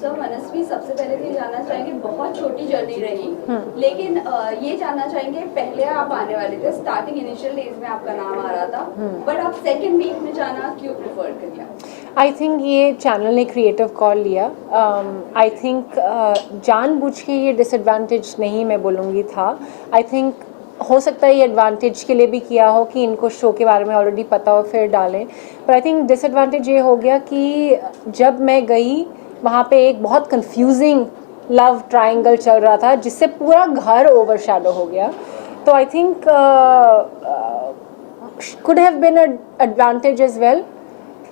Sir मनस्वी, सबसे पहले तो ये जानना चाहेंगे, बहुत छोटी जर्नी रही, लेकिन ये जानना चाहेंगे, पहले आप आने वाले थे, स्टार्टिंग इनिशियल डेज में आपका नाम आ रहा था, बट आप सेकंड वीक में जाना क्यों प्रेफर कर लिया? आई थिंक ये चैनल ने क्रिएटिव कॉल लिया। आई थिंक जानबूझ के ये डिसएडवांटेज नहीं मैं बोलूँगी था। आई थिंक हो सकता है ये एडवांटेज के लिए भी किया हो कि इनको शो के बारे में ऑलरेडी पता हो फिर डालें, पर आई थिंक डिसएडवांटेज ये हो गया कि जब मैं गई वहाँ पे एक बहुत कंफ्यूजिंग लव ट्रायंगल चल रहा था जिससे पूरा घर ओवरशैडो हो गया। तो I think could have been a advantage as well,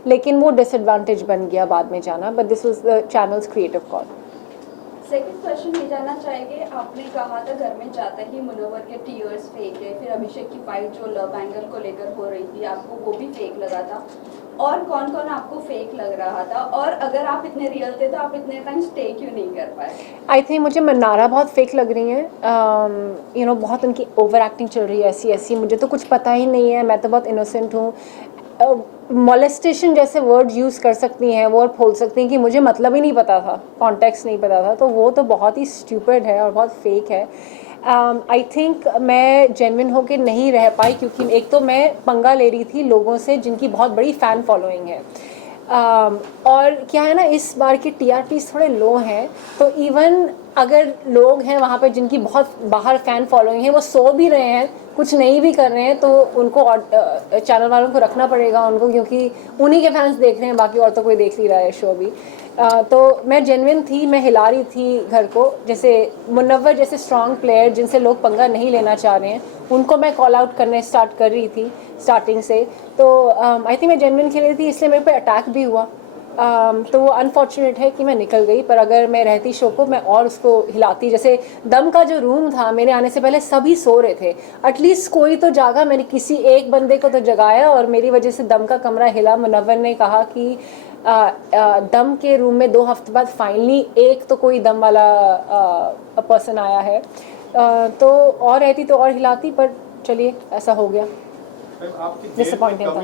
लेकिन वो डिसएडवांटेज बन गया बाद में जाना, but this was the channels creative call. Second question ये जानना चाहेंगे, आपने कहा था घर में जाते ही मुनव्वर के टीयर्स फेक है, फिर अभिषेक की फाइट जो लव एंगल को लेकर हो रही थी आपको वो भी फेक लगा था, और कौन कौन आपको फेक लग रहा था, और अगर आप इतने रियल थे तो आप इतने टाइम स्टे क्यों नहीं कर पाए? आई थिंक मुझे मन्नारा बहुत फेक लग रही हैं, यू नो बहुत उनकी ओवर एक्टिंग चल रही है ऐसी ऐसी, मुझे तो कुछ पता ही नहीं है, मैं तो बहुत इनोसेंट हूँ। मोलेस्टेशन जैसे वर्ड यूज़ कर सकती हैं वो और बोल सकती हैं कि मुझे मतलब ही नहीं पता था, कॉन्टेक्स्ट नहीं पता था, तो वो तो बहुत ही स्टूपिड है और बहुत फेक है। आई थिंक मैं जेन्युइन होके नहीं रह पाई क्योंकि एक तो मैं पंगा ले रही थी लोगों से जिनकी बहुत बड़ी फ़ैन फॉलोइंग है, और क्या है ना, इस बार की टीआरपीज़ थोड़े लो हैं, तो इवन अगर लोग हैं वहाँ पे जिनकी बहुत बाहर फ़ैन फॉलोइंग है, वो सो भी रहे हैं, कुछ नहीं भी कर रहे हैं, तो उनको चैनल वालों को रखना पड़ेगा उनको, क्योंकि उन्हीं के फैंस देख रहे हैं, बाकी और तो कोई देख नहीं रहा है शो भी। तो मैं जेन्युइन थी, मैं हिला रही थी घर को, जैसे मुनव्वर जैसे स्ट्रॉन्ग प्लेयर जिनसे लोग पंगा नहीं लेना चाह रहे हैं उनको मैं कॉल आउट करने स्टार्ट कर रही थी स्टार्टिंग से। तो आई थिंक मैं जेन्युइन खेल रही थी, इसलिए मेरे पे अटैक भी हुआ। तो वो अनफॉर्चुनेट है कि मैं निकल गई, पर अगर मैं रहती शो को मैं और उसको हिलाती। जैसे दम का जो रूम था मेरे आने से पहले सभी सो रहे थे, एटलीस्ट कोई तो जागा, मैंने किसी एक बंदे को तो जगाया और मेरी वजह से दम का कमरा हिला। मुनव्वर ने कहा कि दम के रूम में 2 हफ्ते बाद फाइनली एक तो कोई दम वाला पर्सन आया है, तो और रहती तो और हिलाती, पर चलिए ऐसा हो गया। डिसअपॉइंटिंग था।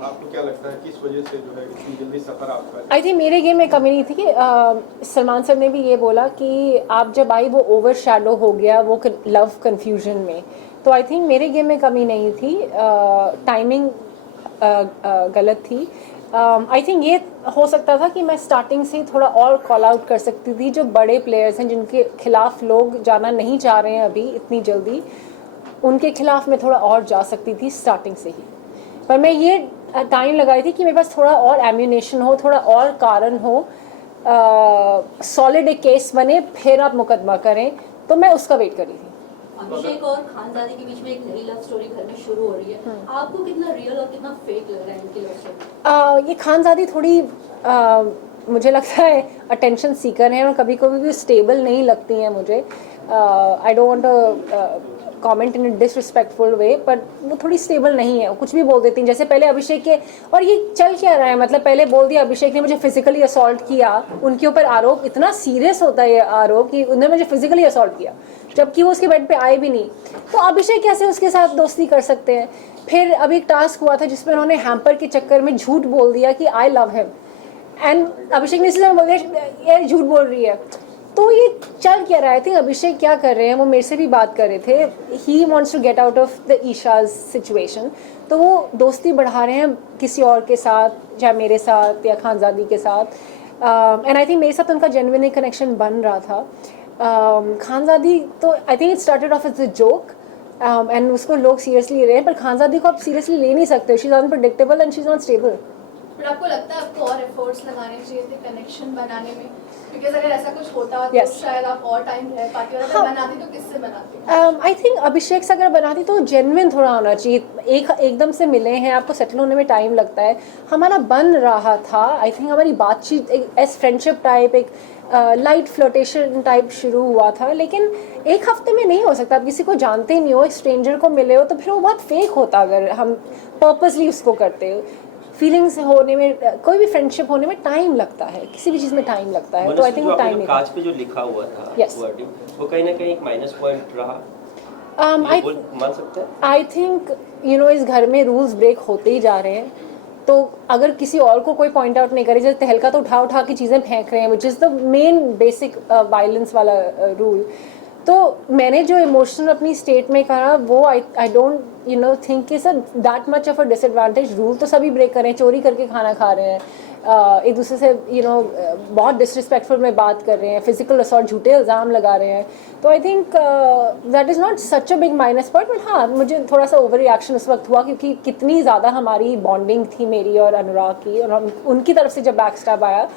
आपको क्या लगता है किस वजह से जो है इतनी जल्दी सफर आपका? आई थिंक मेरे गेम में कमी नहीं थी कि सलमान सर ने भी ये बोला कि आप जब आई वो ओवर शैडो हो गया वो लव कन्फ्यूजन में, तो आई थिंक मेरे गेम में कमी नहीं थी, टाइमिंग गलत थी। आई थिंक ये हो सकता था कि मैं स्टार्टिंग से ही थोड़ा और कॉल आउट कर सकती थी, जो बड़े प्लेयर्स हैं जिनके खिलाफ लोग जाना नहीं चाह रहे हैं अभी इतनी जल्दी, उनके खिलाफ मैं थोड़ा और जा सकती थी स्टार्टिंग से ही। पर मैं ये टाइम लगाई थी कि मेरे पास थोड़ा और एम्यूनेशन हो, थोड़ा और कारण हो, सॉलिड एक केस बने, फिर आप मुकदमा करें, तो मैं उसका वेट कर रही थी। अभिषेक और खानजादी के बीच में एक नई लव स्टोरी घर में शुरू हो रही है, आपको कितना रियल और कितना फेक लग रहा है इनकी लव स्टोरी? ये खानजादी थोड़ी मुझे लगता है अटेंशन सीकर हैं और कभी कभी भी स्टेबल नहीं लगती हैं मुझे। I don't want comment in a disrespectful way, पर वो थोड़ी स्टेबल नहीं है, कुछ भी बोल देती हैं। जैसे पहले अभिषेक के, और ये चल क्या रहा है, मतलब पहले बोल दिया अभिषेक ने मुझे फिजिकली असॉल्ट किया, उनके ऊपर आरोप इतना सीरियस होता है ये आरोप कि उन्होंने मुझे फिजिकली असॉल्ट किया, जबकि वो उसके बेड पे आए भी नहीं, तो अभिषेक कैसे उसके साथ दोस्ती कर सकते हैं? फिर अभी एक टास्क हुआ था जिसमें उन्होंने हैम्पर के चक्कर में झूठ बोल दिया कि आई लव हिम, एंड अभिषेक ने इसलिए बोल दिया ये झूठ बोल रही है। तो ये चल क्या रहा है? थी अभिषेक क्या कर रहे हैं, वो मेरे से भी बात कर रहे थे, he wants to get out of the Isha's situation, तो वो दोस्ती बढ़ा रहे हैं किसी और के साथ, चाहे मेरे साथ या खानजादी के साथ, एंड आई थिंक मेरे साथ उनका जेन्युइन कनेक्शन बन रहा था। खानजादी तो I think it started off as a joke, and उसको लोग सीरियसली ले रहे हैं, पर खानजादी को आप सीरियसली ले नहीं सकते, she is unpredictable and she is not stable. पर आपको लगता है आपको और एफर्ट्स लगाने चाहिए थे कनेक्शन बनाने में, बिकॉज अगर ऐसा कुछ होता तो शायद आप और टाइम रह पाती, और अगर बनाती तो किससे बनाती? आई थिंक अभिषेक से अगर बनाती तो जेन्युइन थोड़ा होना चाहिए, एकदम से मिले हैं, आपको सेटल होने में टाइम लगता है, हमारा बन रहा था। आई थिंक हमारी बातचीत एक एस फ्रेंडशिप टाइप, एक लाइट फ्लोटेशन टाइप शुरू हुआ था, लेकिन एक हफ्ते में नहीं हो सकता। आप किसी को जानते ही नहीं हो, एक स्ट्रेंजर को मिले हो, तो फिर वो बहुत फेक होता अगर हम पर्पसली उसको करते हो। फीलिंग्स होने में, कोई भी फ्रेंडशिप होने में टाइम लगता है, किसी भी चीज़ में टाइम लगता है, तो आई थिंक वो टाइम कांच पे जो लिखा हुआ था वो कहीं ना कहीं एक माइनस पॉइंट रहा, मान सकते हैं। आई थिंक यू नो इस घर में रूल्स ब्रेक होते ही जा रहे हैं, तो अगर किसी और को कोई पॉइंट आउट नहीं करे, जैसे तहलका तो उठा उठा के चीज़ें फेंक रहे हैं, which is the main basic violence वाला रूल। तो मैंने जो इमोशनल अपनी स्टेट में करा वो I don't think is that much of a disadvantage. Rule तो सभी ब्रेक कर रहे हैं, चोरी करके खाना खा रहे हैं, एक दूसरे से बहुत डिसरिस्पेक्टफुल में बात कर रहे हैं, फिजिकल असॉल्ट, झूठे इल्ज़ाम लगा रहे हैं। तो I think that is not such a big minus point, but हाँ मुझे थोड़ा सा ओवर रिएक्शन उस वक्त हुआ क्योंकि कितनी ज़्यादा हमारी बॉन्डिंग थी मेरी और अनुराग की, और उनकी तरफ से जब बैक स्टैब आया,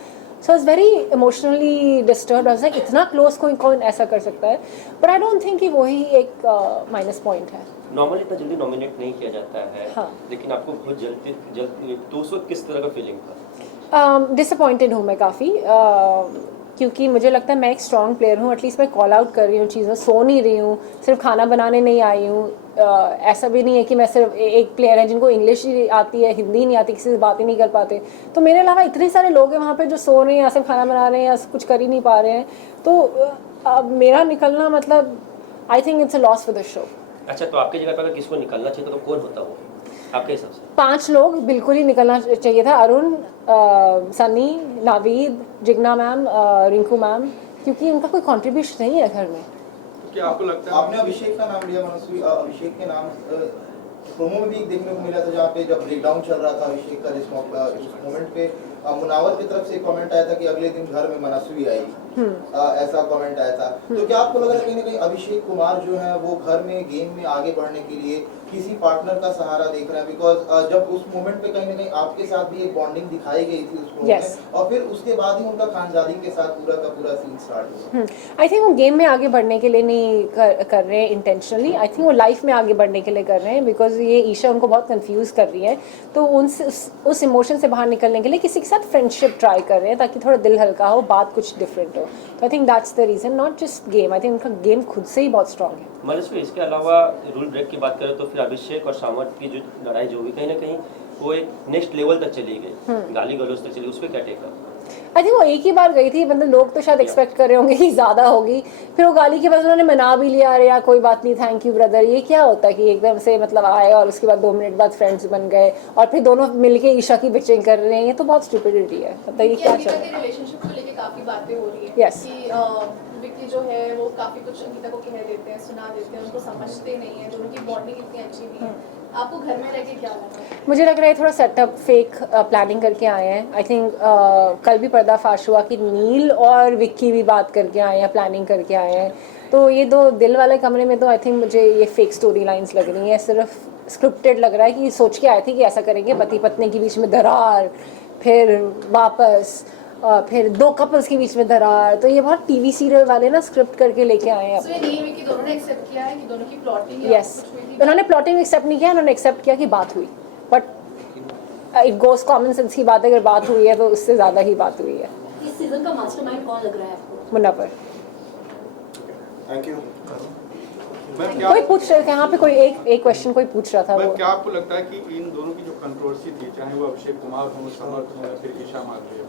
so is very emotionally disturb. I was like इतना क्लोज कोई कौन ऐसा कर सकता है, बट आई डोंट थिंक कि वही एक माइनस पॉइंट है। नॉर्मली इतना जल्दी नॉमिनेट नहीं किया जाता है, हाँ। लेकिन आपको बहुत जल्दी तो उस वक्त किस तरह का फीलिंग था? डिसअपॉइंटेड हूँ मैं काफ़ी, क्योंकि मुझे लगता है मैं एक स्ट्रॉन्ग प्लेयर हूँ, एटलीस्ट मैं कॉल आउट कर रही हूँ चीज़ें, सो नहीं रही हूँ, सिर्फ खाना बनाने नहीं आई हूँ। ऐसा भी नहीं है कि मैं सिर्फ एक प्लेयर है जिनको इंग्लिश ही आती है, हिंदी नहीं आती, किसी से बात ही नहीं कर पाते। तो मेरे अलावा इतने सारे लोग हैं वहाँ पे जो सो रहे हैं या सिर्फ खाना बना रहे हैं या कुछ कर ही नहीं पा रहे हैं। तो मेरा निकलना मतलब I think it's a loss for the show. अच्छा, तो आपकी जगह पर अगर किसी को निकलना चाहिए तो कौन होता वो आपके हिसाब से? 5 लोग बिल्कुल ही निकलना चाहिए था, अरुण, सनी, नावीद, जिग्ना मैम, रिंकू मैम, क्योंकि उनका कोई कंट्रीब्यूशन नहीं है घर में। क्या आपको लगता है? आपने अभिषेक का नाम लिया मनस्वी, अभिषेक के नाम प्रोमो में भी देखने को मिला था जहाँ पे जब ब्रेकडाउन चल रहा था अभिषेक का, जिस मोमेंट पे मुनावर की तरफ से कमेंट आया था कि अगले दिन घर में मनस्वी आएगी, ऐसा कमेंट आया था। तो क्या आपको लग रहा है कहीं ना कहीं अभिषेक कुमार जो है वो घर में गेम में आगे बढ़ने के लिए किसी पार्टनर का सहारा देख रहा है? बिकॉज जब उस मोमेंट पे कहीं ना कहीं आपके साथ भी एक बॉन्डिंग दिखाई गई थी उस मोमेंट में, और फिर उसके बाद ही उनका खानजादी के साथ पूरा का पूरा सीन स्टार्ट हुआ। आई थिंक वो गेम में आगे बढ़ने के लिए नहीं कर रहे हैं इंटेंशनली, आई थिंक वो लाइफ में आगे बढ़ने के लिए कर रहे हैं, बिकॉज ये ईशा उनको बहुत कंफ्यूज कर रही है। तो उस इमोशन से बाहर निकलने के लिए किसी के साथ फ्रेंडशिप ट्राई कर रहे हैं ताकि थोड़ा दिल हल्का हो, बात कुछ डिफरेंट हो। तो I think that's the reason, not just game. I think उनका गेम खुद से ही बहुत स्ट्रॉन्ग है। मनस्वी, इसके अलावा रूल ब्रेक की बात करें तो फिर अभिषेक और सामंत की जो लड़ाई जो हुई कहीं ना कहीं वो एक नेक्स्ट लेवल तक चली गई, गाली गलौज तक चली, उस पर क्या टेक है? आई थिंक वो एक ही बार गई थी, मतलब लोग तो शायद एक्सपेक्ट कर रहे होंगे कि ज़्यादा होगी, फिर वो गाली के बाद उन्होंने मना भी लिया, अरे यार कोई बात नहीं, थैंक यू ब्रदर। ये क्या होता है कि एकदम से मतलब आए और उसके बाद 2 मिनट बाद फ्रेंड्स बन गए और फिर दोनों मिलके ईशा की बिचिंग कर रहे हैं, ये तो बहुत स्टुपिडिटी है। मतलब ये क्या चल रहा है? रिलेशनशिप को लेके काफी बातें हो रही है Yes. कि विक्की जो है वो काफी कुछ अंकिता को कह देते हैं, सुना देते हैं, उनको समझते नहीं है, दोनों की बॉन्डिंग इतनी अच्छी नहीं है। आपको घर में रह के क्या लगा? मुझे लग रहा है थोड़ा सेटअप फेक प्लानिंग करके आए हैं। आई थिंक कल भी पर्दाफाश हुआ कि नील और विक्की भी बात करके आए हैं, प्लानिंग करके आए हैं। तो ये 2 दिल वाले कमरे में तो आई थिंक मुझे ये फेक स्टोरी लाइन्स लग रही हैं, सिर्फ स्क्रिप्टेड लग रहा है कि सोच के आए थे कि ऐसा करेंगे, पति पत्नी के बीच में दरार, फिर वापस फिर 2 कपल्स के बीच में दरार। तो ये बहुत टीवी सीरियल वाले ना स्क्रिप्ट करके लेके आए हैं। सो ये नील विक्की दोनों ने एक्सेप्ट किया है कि दोनों की प्लॉटिंग यस, उन्होंने प्लॉटिंग एक्सेप्ट नहीं किया, उन्होंने एक्सेप्ट किया कि बात हुई, but it goes common sense की बात है, अगर बात हुई है तो उससे ज़्यादा ही बात हुई है। इस सीजन का मास्टरमाइंड कौन लग रहा है आपको? मुनव्वर। Thank you. कोई पूछ रहे थे यहाँ पे, कोई एक क्वेश्चन कोई पूछ रहा था वो। क्या आपको लगता है कि इन दोनों की जो कंट्रोवर्सी थी, चाहे वो अभिषेक कुमार हो, समर्थ हो या फिर ईशा माधवी हो,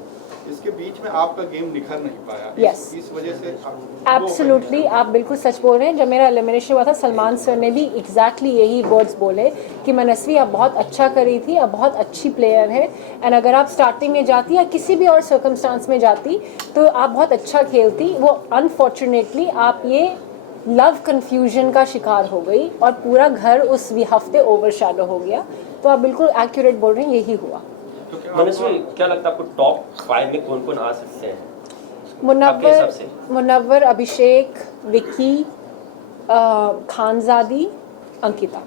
इसके बीच में आपका गेम निखर नहीं पाया? Yes. इस वजह से एब्सोल्युटली, आप बिल्कुल सच बोल रहे हैं। जब मेरा एलिमिनेशन हुआ था, सलमान सर ने भी एग्जैक्टली यही वर्ड्स बोले कि मनस्वी आप बहुत अच्छा करी थी, आप बहुत अच्छी प्लेयर है, एंड अगर आप स्टार्टिंग में जाती या किसी भी और सर्कमस्टांस में जाती तो आप बहुत अच्छा खेलती। वो अनफॉर्चुनेटली आप ये लव कन्फ्यूजन का शिकार हो गई और पूरा घर उस हफ्ते ओवरशैडो हो गया। तो आप बिल्कुल एक्यूरेट बोल रहे हैं, यही हुआ। मनस्वी, क्या लगता है आपको टॉप 5 में कौन कौन आ सकते हैं? मुनव्वर, अभिषेक, विक्की, खानजादी, अंकिता।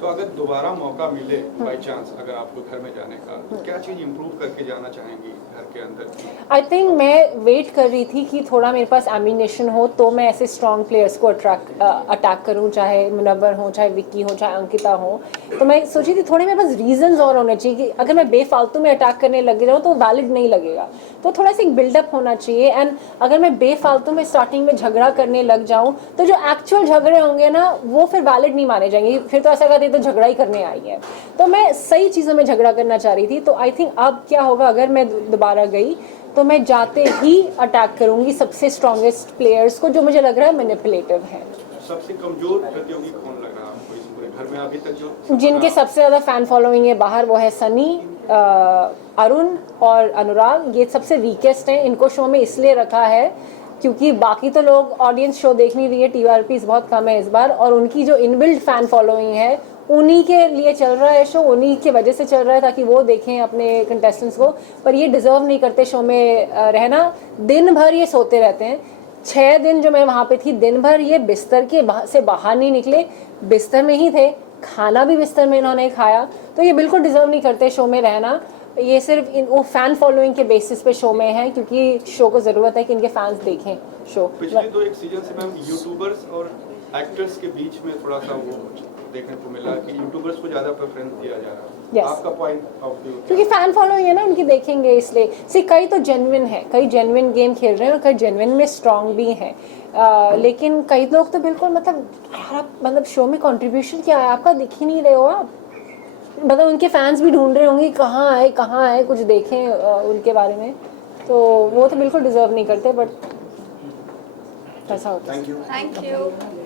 तो अगर दोबारा मौका मिले बाय चांस अगर आपको घर में जाने का, तो क्या चीज़ इम्प्रूव करके जाना चाहेंगी घर के अंदर? आई थिंक मैं वेट कर रही थी कि थोड़ा मेरे पास एम्यूनेशन हो तो मैं ऐसे स्ट्रॉन्ग प्लेयर्स को अटैक करूं, चाहे मुनव्वर हो, चाहे विक्की हो, चाहे अंकिता हो। तो मैं सोची थी थोड़े मेरे पास रीजंस और होने चाहिए कि अगर मैं बेफालतू में अटैक करने लग जाऊँ तो वैलिड नहीं लगेगा। तो थोड़ा सा एक बिल्डअप होना चाहिए। एंड अगर मैं बेफालतू में स्टार्टिंग में झगड़ा करने लग जाऊँ तो जो एक्चुअल झगड़े होंगे ना वो फिर वैलिड नहीं माने जाएंगे, फिर तो ऐसा कहते तो झगड़ा ही करने आई है। तो मैं सही चीज़ों में झगड़ा करना चाह रही थी। तो आई थिंक अब क्या होगा, अगर मैं दोबारा गई तो मैं जाते ही अटैक करूंगी सबसे स्ट्रॉन्गेस्ट प्लेयर्स को जो मुझे लग रहा है मैनिपुलेटिव है। सबसे कमजोर प्रतियोगी कौन लग रहा है आपको इस पूरे घर में अभी तक? जो जिनके सबसे ज़्यादा फैन फॉलोइंग है बाहर वो है सनी, अरुण और अनुराग ये सबसे वीकेस्ट हैं, इनको शो में इसलिए रखा है क्योंकि बाकी तो लोग ऑडियंस शो देख नहीं रही है, TRPs बहुत कम है इस बार, और उनकी जो इनबिल्ट फैन फॉलोइंग है उन्हीं के लिए चल रहा है शो, उन्हीं की वजह से चल रहा है ताकि वो देखें अपने कंटेस्टेंट्स को। पर ये डिज़र्व नहीं करते शो में रहना। दिन भर ये सोते रहते हैं। 6 दिन जो मैं वहाँ पे थी, दिन भर ये बिस्तर के से बाहर नहीं निकले, बिस्तर में ही थे, खाना भी बिस्तर में इन्होंने खाया। तो ये बिल्कुल डिज़र्व नहीं करते शो में रहना। ये सिर्फ वो फ़ैन फॉलोइंग के बेसिस पे शो में है क्योंकि शो को ज़रूरत है कि इनके फैंस देखें शो। पिछले 2-1 सीजन से मैम यूट्यूबर्स और एक्टर्स के बीच में थोड़ा सा वो देखने को मिला कि यूट्यूबर्स को ज़्यादा प्रेफरेंस दिया जा रहा है। Yes. आपका पॉइंट ऑफ व्यू? क्योंकि फ़ैन फॉलोइंग है ना उनकी, देखेंगे इसलिए। कई तो जेन्युइन है, कई जेन्युइन गेम खेल रहे हैं और कई जेन्युइन में स्ट्रांग भी हैं। लेकिन कई लोग तो बिल्कुल मतलब शो में कंट्रीब्यूशन क्या है आपका दिख ही नहीं रहे हो आप। मतलब उनके फैंस भी ढूंढ रहे होंगे कहाँ है कुछ देखें उनके बारे में। तो वो तो बिल्कुल डिजर्व नहीं करते, बट ऐसा होता है। Thank you. Thank you.